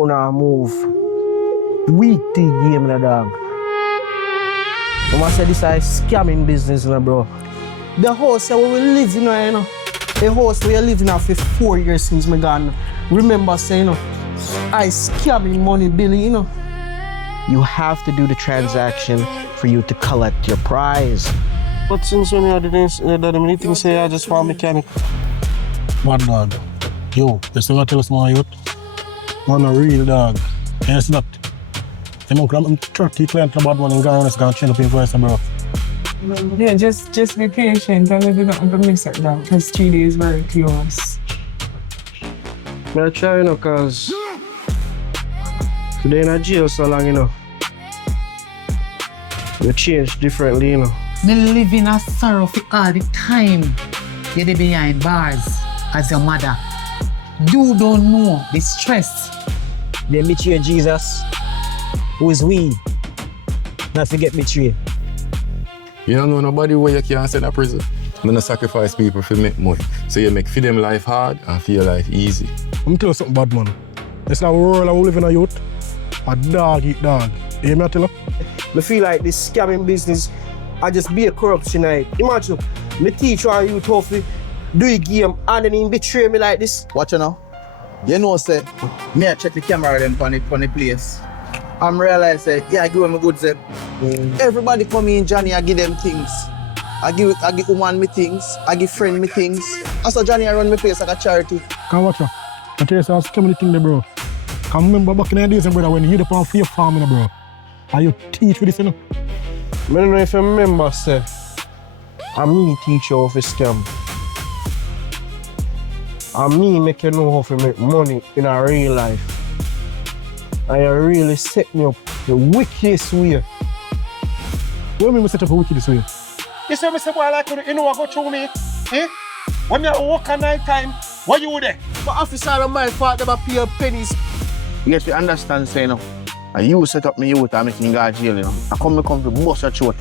on a move. Weak thing game, na dog. I must say this is a scamming business, bro. The house where we live in, a house where you live in for 4 years since me gone. Remember saying, I scamming money, Billy, You have to do the transaction for you to collect your prize. But since when you did anything, say I just want mechanic. Bad dog. Yo, you still tell us more youth? Man a real dog. Can you see that? I'm 30 clients a bad one and guy is gonna change up your voice, bro. Yeah, just be patient and let it not miss it now. Because 3 days very close. I'm trying, cause today in a jail so long, You change differently, Me live in a sorrow for all the time. You're there behind bars as your mother. You don't know the stress. They betray Jesus, who is we, not to get betrayed. You don't know nobody where you can't send to prison. I'm not sacrifice people to make money. So you make for them life hard and for your life easy. I'm tell you something bad, man. It's not a world that we live in a youth. A dog eat dog. You hear me tell you? I feel like this scamming business, I just be a corruption. Imagine, me teach one youth how to do a game and then he betray me like this. Watch you now. You know, say, me I check the camera then on the place. I'm realize say, yeah, I give them a good zip. Everybody come in, Johnny, I give them things. I give woman me things, I give friend me things. Also Johnny, I run my place like a charity. Come watch you. I tell you, so I scam the thing there, bro. Can remember back in the days, brother, when you hit upon fair farming, bro. And you teach with this, I don't know if you remember, say, I'm me teach you how to scam. And me make you know how to make money in a real life. And you really set me up the wickedest way. What do you mean we set up a wicked this way? You say, Mr. Boy, like, you know what go through me? Eh? When you work at night time, what you there? But officer of my fault never pay pennies. You get to understand, say, and you set up me youth and making God jail, I come to bust your throat,